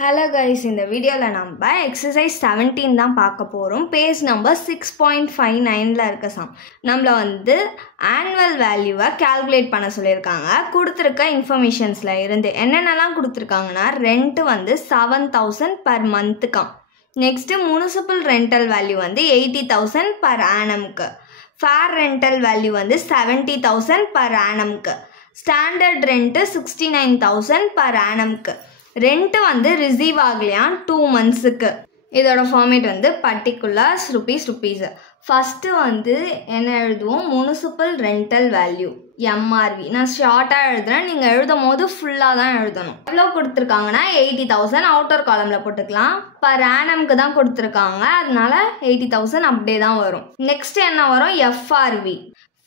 Hello guys, இந்த வீடியோவில் நம்ம எக்ஸசைஸ் 17 தான் பார்க்க போகிறோம். பேஜ் நம்பர் 6.59 இருக்க சம். நம்மளை ஆனுவல் வேல்யூவை கால்குலேட் பண்ண சொல்லியிருக்காங்க. கொடுத்துருக்க இன்ஃபர்மேஷன்ஸில் இருந்து என்னென்னலாம் கொடுத்துருக்காங்கன்னா, ரெண்ட் 7,000 per மந்த்துக்காம். Next municipal rental value 80,000 per annumக்கு. ஃபேர் ரெண்டல் வேல்யூ 70,000 per annumக்கு. ஸ்டாண்டர்ட் ரெண்ட்டு 69,000 per annumக்கு. ரெண்ட் ரிசீவ் ஆகலையா 2 மந்த்ஸுக்கு. இதோட ஃபார்மேட் பர்டிகுலர்ஸ் ருபீஸ். ஃபஸ்ட்டு என்ன எழுதுவோம், முனிசிபல் ரெண்டல் வேல்யூ எம்ஆர்வி. நான் ஷார்ட்டாக எழுதுறேன், நீங்கள் எழுதும் போது ஃபுல்லாக தான் எழுதணும். எவ்வளோ கொடுத்துருக்காங்கன்னா 80,000 அவுட்டர் காலமில் போட்டுக்கலாம். பர் ஆனம்க்கு தான் கொடுத்துருக்காங்க, அதனால 80,000 அப்படியே தான் வரும். நெக்ஸ்ட் என்ன வரும், எஃப்ஆர்வி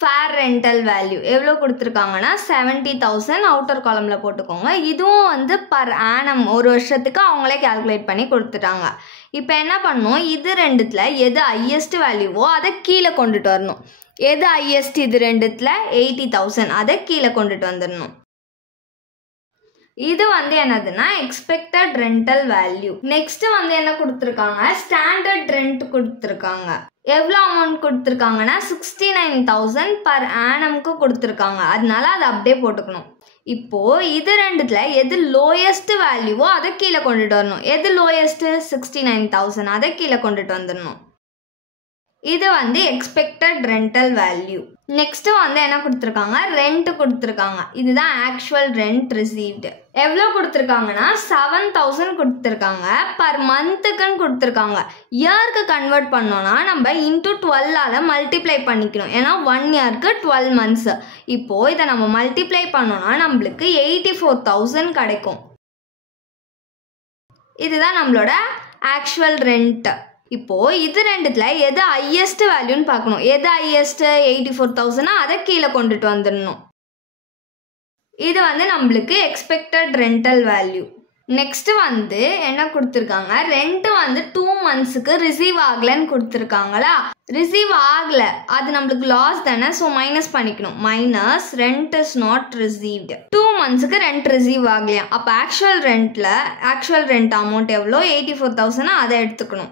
ஃபேர் ரெண்டல் வேல்யூ எவ்வளோ கொடுத்துருக்காங்கன்னா 70,000 அவுட்டர் காலமில் போட்டுக்கோங்க. இதுவும் பர் ஆனம் ஒரு வருஷத்துக்கு அவங்களே கால்குலேட் பண்ணி கொடுத்துட்டாங்க. இப்போ என்ன பண்ணணும், இது ரெண்டுத்தில் எது ஹையஸ்ட் வேல்யூவோ அதை கீழே கொண்டுட்டு வரணும். எது ஹையஸ்ட் இது ரெண்டுத்தில் 80,000, அதை கீழே கொண்டுட்டு வந்துடணும். இது என்னதுன்னா எக்ஸ்பெக்டட் ரெண்டல் வேல்யூ. நெக்ஸ்ட் என்ன கொடுத்துருக்காங்க, ஸ்டாண்டர்ட் ரெண்ட் கொடுத்துருக்காங்க. எவ்வளோ அமௌண்ட் கொடுத்துருக்காங்கன்னா 69,000 பர் ஆனம்க்கு கொடுத்துருக்காங்க, அதனால அதை அப்படியே போட்டுக்கணும். இப்போது இது ரெண்டுத்தில் எது லோயஸ்ட் வேல்யூவோ அதை கீழே கொண்டுட்டு வரணும். எது லோயஸ்ட்டு 69,000, அதை கீழே கொண்டுட்டு வந்துடணும். இது எக்ஸ்பெக்டட் ரெண்டல் வேல்யூ. நெக்ஸ்ட் என்ன கொடுத்துருக்காங்க, ரெண்ட் கொடுத்துருக்காங்க. இதுதான் ஆக்சுவல் ரெண்ட் ரிசீவ்டு. எவ்வளோ கொடுத்துருக்காங்கன்னா 7,000 கொடுத்துருக்காங்க. பர் மந்த்துக்குன்னு கொடுத்துருக்காங்க. இயருக்கு கன்வெர்ட் பண்ணோன்னா நம்ம இன்டூ 12ஆல் மல்டிப்ளை பண்ணிக்கணும். ஏன்னா 1 இயருக்கு 12 மந்த்ஸ். இப்போது இதை நம்ம மல்டிப்ளை பண்ணோன்னா நம்மளுக்கு 84,000 கிடைக்கும். இதுதான் நம்மளோட ஆக்சுவல் ரெண்ட். இப்போது இது ரெண்டுத்தில் எது ஹையஸ்ட் வேல்யூன்னு பார்க்கணும். எது ஹையஸ்ட்டு 84,000, அதை கீழே கொண்டுட்டு வந்துடணும். இது நம்மளுக்கு எக்ஸ்பெக்டட் ரெண்டல் வேல்யூ. நெக்ஸ்ட்டு என்ன கொடுத்துருக்காங்க, ரெண்ட் 2 மந்த்ஸுக்கு ரிசீவ் ஆகலைன்னு கொடுத்துருக்காங்களா. ரிசீவ் ஆகலை, அது நம்மளுக்கு லாஸ் தானே, ஸோ மைனஸ் பண்ணிக்கணும். Minus rent is not received. 2 மந்த்ஸுக்கு ரெண்ட் ரிசீவ் ஆகலையா. அப்போ ஆக்சுவல் ரெண்ட் அமௌண்ட் எவ்வளோ, 84,000, அதை எடுத்துக்கணும்.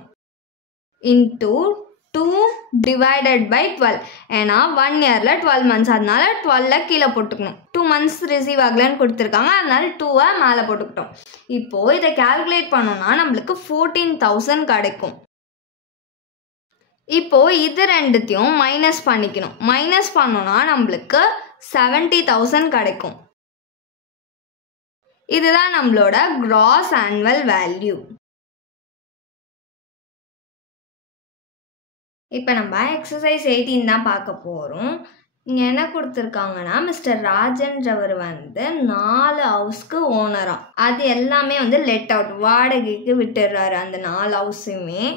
into 2 divided by 12. ஏன்னா 1 இயரில் 12 மந்த்ஸ், அதனால 12 கீழே போட்டுக்கணும். 2 மந்த்ஸ் ரிசீவ் ஆகலன்னு கொடுத்துருக்காங்க, அதனால 2 மேலே போட்டுக்கிட்டோம். இப்போது இதை கால்குலேட் பண்ணோன்னா நம்மளுக்கு 14,000 கிடைக்கும். இப்போது இது ரெண்டுத்தையும் மைனஸ் பண்ணிக்கணும். மைனஸ் பண்ணோன்னா நம்மளுக்கு 70,000 கிடைக்கும். இதுதான் நம்மளோட கிராஸ் ஆனுவல் வேல்யூ. இப்போ நம்ம எக்ஸசைஸ் 18 தான் பார்க்க போகிறோம். இங்கே என்ன கொடுத்துருக்காங்கன்னா, மிஸ்டர் ராஜன்றவர் 4 ஹவுஸ்க்கு ஓனராக. அது எல்லாமே லெட் அவுட், வாடகைக்கு விட்டுடுறாரு. அந்த 4 ஹவுஸுமே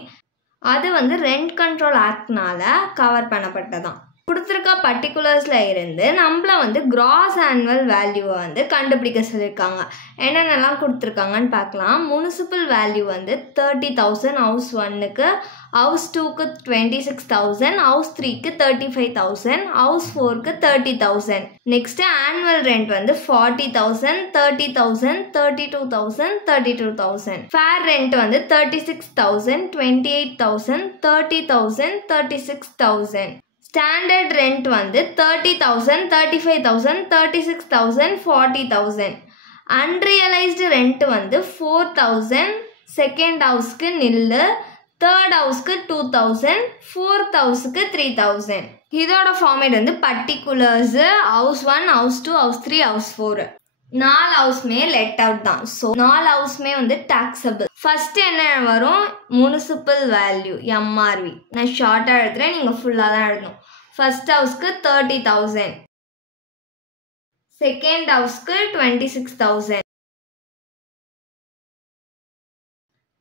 அது ரெண்ட் கண்ட்ரோல் ஆக்ட்னால கவர் பண்ணப்பட்டதான். கொடுத்துருக்க பர்டிகுலர்ஸில் இருந்து நம்மளை கிராஸ் ஆனுவல் வேல்யூவை கண்டுபிடிக்க சொல்லியிருக்காங்க. என்னென்னலாம் கொடுத்துருக்காங்கன்னு பார்க்கலாம். முனிசிபல் வேல்யூ 30,000 ஹவுஸ் 1க்கு, ஹவுஸ் 2க்கு 26,000, ஹவுஸ் 3க்கு 35,000, ஹவுஸ் 4க்கு 30,000. Next annual rent 40,000, 30,000, 32,000, 32,000. Fair rent 36,000, 28,000, 30,000, 36,000. Standard rent 30,000, 35,000, 36,000, 40,000. Unrealised rent 4,000, second ஹவுஸ்க்கு நில்லு, தேர்ட் ஹவுஸ்க்கு 2,000, ஃபோர்த் ஹவுஸ்க்கு 3,000. இதோட format particulars house 1, house 2, house 3, house 4. 4 ஹவுஸ்மே லெட் அவுட் தான். ஸோ 4 ஹவுஸ்மே டாக்ஸபிள். ஃபர்ஸ்ட் என்ன வரும், முனிசிபல் வேல்யூ எம்ஆர்வி. நான் ஷார்ட்டாக எழுதுறேன், நீங்கள் ஃபுல்லாக தான் எழுதணும். ஃபர்ஸ்ட் ஹவுஸ்க்கு 30,000, செகண்ட் ஹவுஸ்க்கு 26,000,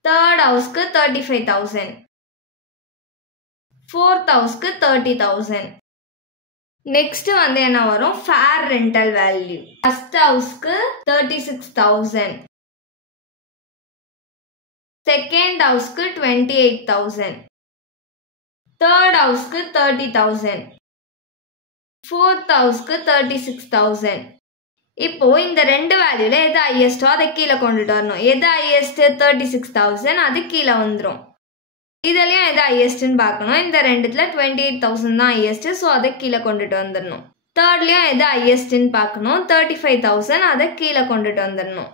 தேர்ட் ஹவுஸ்க்கு 35,000, ஃபோர்த் ஹவுஸ்க்கு 30,000. நெக்ஸ்ட் என்ன வரும், ஃபேர் ரெண்டல் வேல்யூ. ஃபர்ஸ்ட் ஹவுஸ்க்கு 36,000, செகண்ட் ஹவுஸ்க்கு 28,000, தேர்ட் ஹவுஸ்க்கு 30,000, ஃபோர்த் ஹவுஸ்க்கு 36,000. இப்போ இந்த ரெண்டு வேல்யூல எது ஹையஸ்டோ அதை கீழே கொண்டுட்டு வரணும். எது ஹையஸ்ட் 36,000 அது கீழே வந்துடும். இதுலயும் எது ஹையஸ்ட்னு பார்க்கணும். இந்த ரெண்டுத்துல 28,000 தான் ஹையஸ்ட், ஸோ அதை கீழே கொண்டுட்டு வந்துடணும். தேர்ட்லயும் எது ஹையஸ்ட்னு பார்க்கணும். 35,000 அதை கீழே கொண்டுட்டு வந்துடணும்.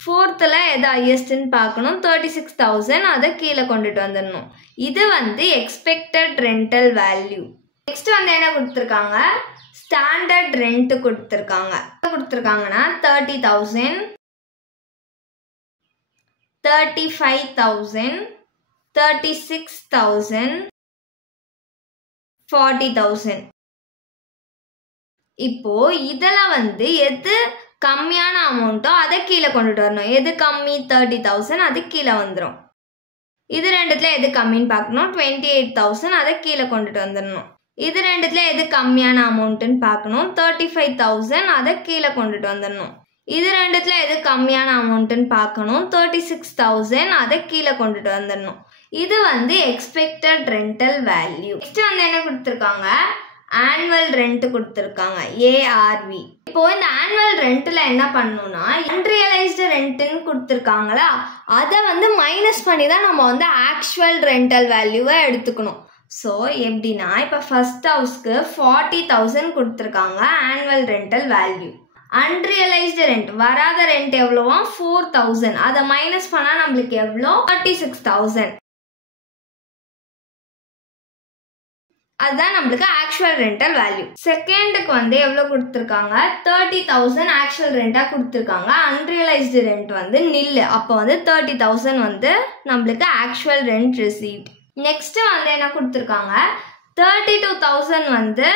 ஃபோர்த்தில் எது ஹையஸ்ட்னு பார்க்கணும். 36,000 அதை கீழே கொண்டுட்டு வந்துடணும். இது வந்து எக்ஸ்பெக்டட் ரெண்டல் வேல்யூ. நெக்ஸ்ட் வந்து என்ன கொடுத்துருக்காங்க, ஸ்டாண்டர்ட் ரெண்ட் கொடுத்துருக்காங்க. கொடுத்துருக்காங்கன்னா 30,000, 35,000, 36,000, 40,000. இப்போ இதெல்லாம் வந்து எது கம்மியான அமௌண்ட்டோ அதை கீழே கொண்டுட்டு வரணும். எது கம்மி 30,000 அது கீழே வந்துடும். இது ரெண்டுத்துல எது கம்மின்னு பார்க்கணும். 28,000 அதை கீழே கொண்டுட்டு வந்துடணும். இது ரெண்டுத்துல எது கம்மியான அமௌண்ட்டுன்னு பார்க்கணும். 35,000 அதை கீழே கொண்டுட்டு வந்துடணும். இது ரெண்டுத்துல எது கம்மியான அமௌண்ட்டுன்னு பார்க்கணும். 36,000 அதை கீழே கொண்டுட்டு வந்துடணும். இது வந்து எக்ஸ்பெக்டட் ரெண்டல் வேல்யூ. நெக்ஸ்ட் வந்து என்ன கொடுத்துருக்காங்க, ஆனுவல் ரெண்ட் கொடுத்துருக்காங்க, ARV. இப்போ இந்த ஆனுவல் ரெண்ட்ல என்ன பண்ணணும்னா, அன்ரியலைஸ்டு ரெண்ட்னு கொடுத்துருக்காங்களா அதை வந்து மைனஸ் பண்ணி தான் நம்ம வந்து ஆக்சுவல் ரெண்டல் வேல்யூவை எடுத்துக்கணும். ஸோ எப்படின்னா, இப்போ ஃபர்ஸ்ட் ஹவுஸ்க்கு 40,000 கொடுத்துருக்காங்க annual rental value. Unrealised rent வராத ரெண்ட் எவ்வளோவா 4,000, அதை மைனஸ் பண்ணால் நம்மளுக்கு எவ்வளோ 36,000. அதுதான் நம்மளுக்கு ஆக்சுவல் ரெண்டல் வேல்யூ. செகண்டுக்கு வந்து எவ்வளோ கொடுத்துருக்காங்க, 30,000 ஆக்சுவல் ரெண்டாக கொடுத்துருக்காங்க. அன்ரியலைஸ்டு ரெண்ட் வந்து நில்லு, அப்போ வந்து 30,000 வந்து நம்மளுக்கு ஆக்சுவல் ரெண்ட் ரிசீவ்ட். நெக்ஸ்ட் வந்து என்ன கொடுத்துருக்காங்க, 32,000 வந்து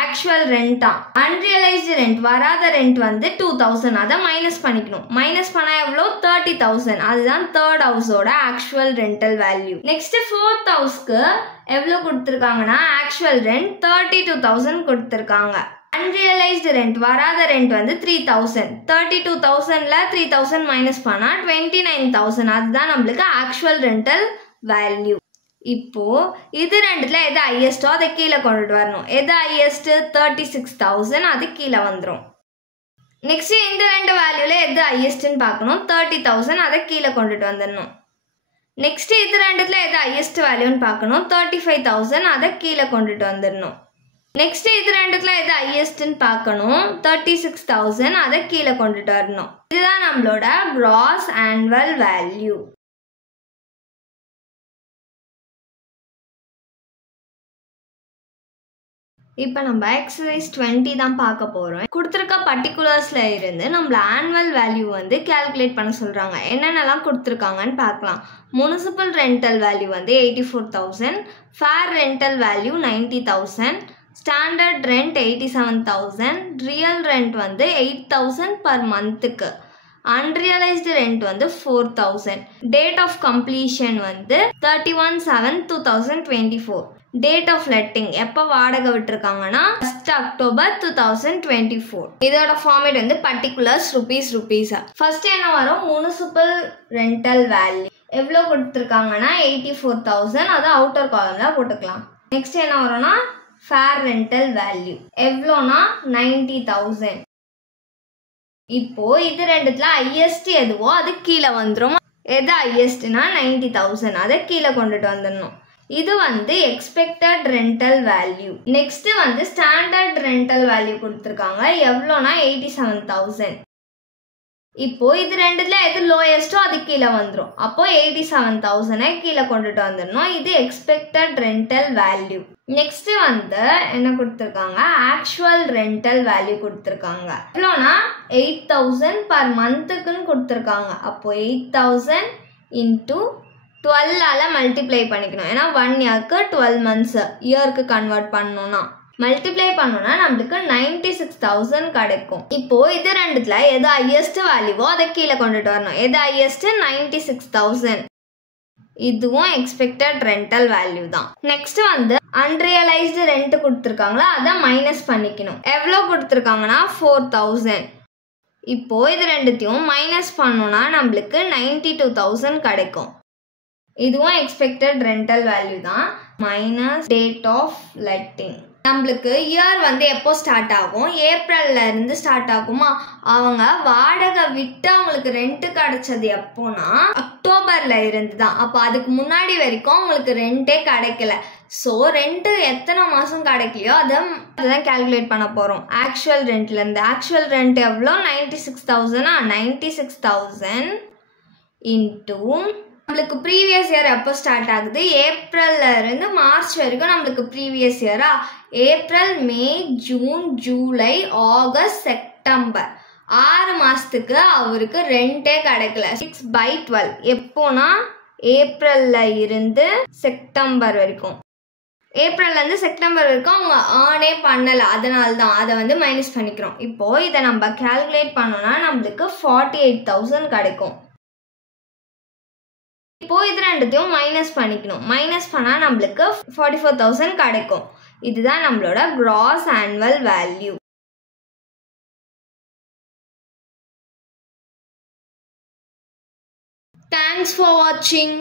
ஆக்சுவல் ரெண்டா. அன்ரியலைஸ்டு ரெண்ட் வராத ரெண்ட் வந்து 2,000, அதை மைனஸ் பண்ணிக்கணும். மைனஸ் பண்ணா எவ்வளோ 30,000, அதுதான் தேர்ட் ஹவுஸோட actual rental value. Next fourth ஹவுஸ்க்கு எவ்வளோ கொடுத்துருக்காங்கன்னா, ஆக்சுவல் ரெண்ட் 32,000 கொடுத்துருக்காங்க. அன்ரியலைஸ்டு ரெண்ட் வராத ரெண்ட் வந்து 3,000. 32,000ல 3,000 மைனஸ் பண்ணா 29,000, அதுதான் நம்மளுக்கு ஆக்சுவல் ரெண்டல் வேல்யூ. இப்போ இது ரெண்டுல எது ஹையஸ்டோ அதை கீழே கொண்டுட்டு வரணும். எது ஹையஸ்ட் 36,000, அது கீழே வந்துடும். நெக்ஸ்ட் இந்த ரெண்டு வேல்யூல எது ஹையஸ்ட்னு பார்க்கணும். 30,000 அதை கீழே கொண்டுட்டு வந்துடணும். நெக்ஸ்ட் இது ரெண்டுத்துல எது ஹையஸ்ட் வேல்யூன்னு பார்க்கணும். 35,000 அதை கீழே கொண்டுட்டு வந்துடணும். நெக்ஸ்ட் இது ரெண்டுத்துல எது ஹையஸ்ட்னு பார்க்கணும். 36,000 அதை கீழே கொண்டுட்டு வரணும். இதுதான் நம்மளோட கிராஸ் ஆனுவல் வேல்யூ. இப்போ நம்ம எக்ஸசைஸ் 20 தான் பார்க்க போகிறோம். கொடுத்துருக்க பர்டிகுலர்ஸில் இருந்து நம்மள ஆனுவல் வேல்யூ வந்து கேல்குலேட் பண்ண சொல்கிறாங்க. என்னென்னலாம் கொடுத்துருக்காங்கன்னு பார்க்கலாம். முனிசிபல் ரெண்டல் வேல்யூ வந்து 84,000, fair rental value 90,000, standard rent 87,000, real rent வந்து 8,000 பர் மந்த்துக்கு, அன்ரியலைஸ்டு ரெண்ட் வந்து 4,000. டேட் ஆஃப் கம்ப்ளீஷன் வந்து 31/7/2024. டேட் ஆஃப் லெட்டிங் எப்போ வாடகை விட்டுருக்காங்கன்னா 1 அக்டோபர் 2024. இதோட ஃபார்மேட் வந்து பர்டிகுலர்ஸ் ருபீஸ். ஃபர்ஸ்ட் என்ன வரும், முனிசிபல் ரெண்டல் வேல்யூ எவ்வளோ கொடுத்துருக்காங்கன்னா 84,000, அதை அவுட்டர் காலம்ல போட்டுக்கலாம். நெக்ஸ்ட் என்ன வரும்னா ஃபேர் ரெண்டல் வேல்யூ எவ்வளோனா 90,000. இப்போ இது ரெண்டுத்துல ஹையஸ்ட் எதுவோ அது கீழே வந்துடும். எது ஹையஸ்ட்னா 90,000, அதை கீழே கொண்டுட்டு வந்துடணும். இது வந்து எக்ஸ்பெக்டட் ரெண்டல் வேல்யூ. நெக்ஸ்ட் வந்து ஸ்டாண்டர்ட் ரெண்டல் வேல்யூ கொடுத்துருக்காங்க. எவ்வளோனா 87,000. இப்போ இது ரெண்டுத்துல எது லோயஸ்டோ அது கீழே வந்துடும். அப்போ 87,000 கீழே கொண்டுட்டு வந்துடணும். இது எக்ஸ்பெக்டட் ரெண்டல் வேல்யூ. நெக்ஸ்ட் வந்து என்ன கொடுத்துருக்காங்க, ஆக்சுவல் ரெண்டல் வேல்யூ கொடுத்துருக்காங்க. எவ்வளோனா 8,000 பர் மந்த்துக்குன்னு கொடுத்துருக்காங்க. அப்போ 8,000 இன்டூ 12ஆல் மல்டிப்ளை பண்ணிக்கணும். ஏன்னா 1 இயர்க்கு 12 மந்த்ஸ் இயர்க்கு கன்வெர்ட் பண்ணணும்னா மல்டிப்ளை பண்ணோம்னா நம்மளுக்கு 96,000 கிடைக்கும். இப்போ இது ரெண்டுத்துல எது ஹையஸ்ட் வேல்யூவோ அதை கீழே கொண்டுட்டு வரணும். எது ஹையஸ்ட் 96,000, இதுவும் எக்ஸ்பெக்டட் ரெண்டல் வேல்யூ தான். நெக்ஸ்ட் வந்து அன்ரியலைஸ்டு ரெண்ட் கொடுத்துருக்காங்களா அதை மைனஸ் பண்ணிக்கணும். எவ்வளோ கொடுத்துருக்காங்கன்னா 4,000. இப்போ இது ரெண்டுத்தையும் மைனஸ் பண்ணோம்னா நம்மளுக்கு 92,000 கிடைக்கும். இதுவும் எக்ஸ்பெக்டட் ரெண்டல் வேல்யூ தான். மைனஸ் டேட் ஆஃப் லெட்டிங் நம்மளுக்கு இயர் வந்து எப்போ ஸ்டார்ட் ஆகும்? ஏப்ரல்ல இருந்து ஸ்டார்ட் ஆகுமா? அவங்க வாடகை விட்டு அவங்களுக்கு ரெண்ட் கிடைச்சது எப்போனா அக்டோபர்ல இருந்து தான். அப்போ அதுக்கு முன்னாடி வரைக்கும் அவங்களுக்கு ரெண்டே கிடைக்கல. ஸோ ரெண்ட்டு எத்தனை மாதம் கிடைக்கலையோ அதான் கால்குலேட் பண்ண போகிறோம் ஆக்சுவல் ரெண்ட்லேருந்து. ஆக்சுவல் ரெண்ட் எவ்வளோ? 96,000. 96,000 இன்டூ நம்மளுக்கு ப்ரீவியஸ் இயர் எப்போ ஸ்டார்ட் ஆகுது? ஏப்ரல்ல இருந்து மார்ச் வரைக்கும் நம்மளுக்கு ப்ரீவியஸ் இயரா? ஏப்ரல், மே, ஜூன், ஜூலை, ஆகஸ்ட், செப்டம்பர் 6 மாதத்துக்கு அவருக்கு ரெண்டே கிடைக்கல. 6/12 எப்போனா ஏப்ரல்ல இருந்து செப்டம்பர் வரைக்கும். ஏப்ரல்லேருந்து செப்டம்பர் வரைக்கும் அவங்க ஏர்னே பண்ணலை. அதனால தான் அதை வந்து மைனஸ் பண்ணிக்கிறோம். இப்போது இதை நம்ம கால்குலேட் பண்ணோன்னா நம்மளுக்கு 48,000 கிடைக்கும். இப்போது இது ரெண்டுத்தையும் மைனஸ் பண்ணிக்கணும். மைனஸ் பண்ணால் நம்மளுக்கு 44,000 கிடைக்கும். இதுதான் நம்மளோட cross annual value. Thanks for வாட்சிங்.